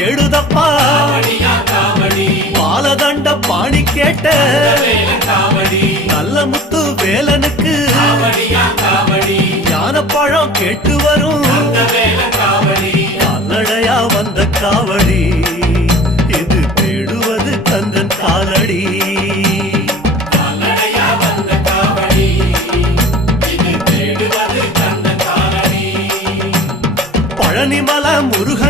தேடுதப்பா பாலதண்ட பாணி கேட்ட நல்ல முத்து வேலனுக்கு ஞான பழம் கேட்டு வரும். நல்லடையா வந்த காவடி இது தேடுவது கந்தன் காலடி. பழனிமல முருகன்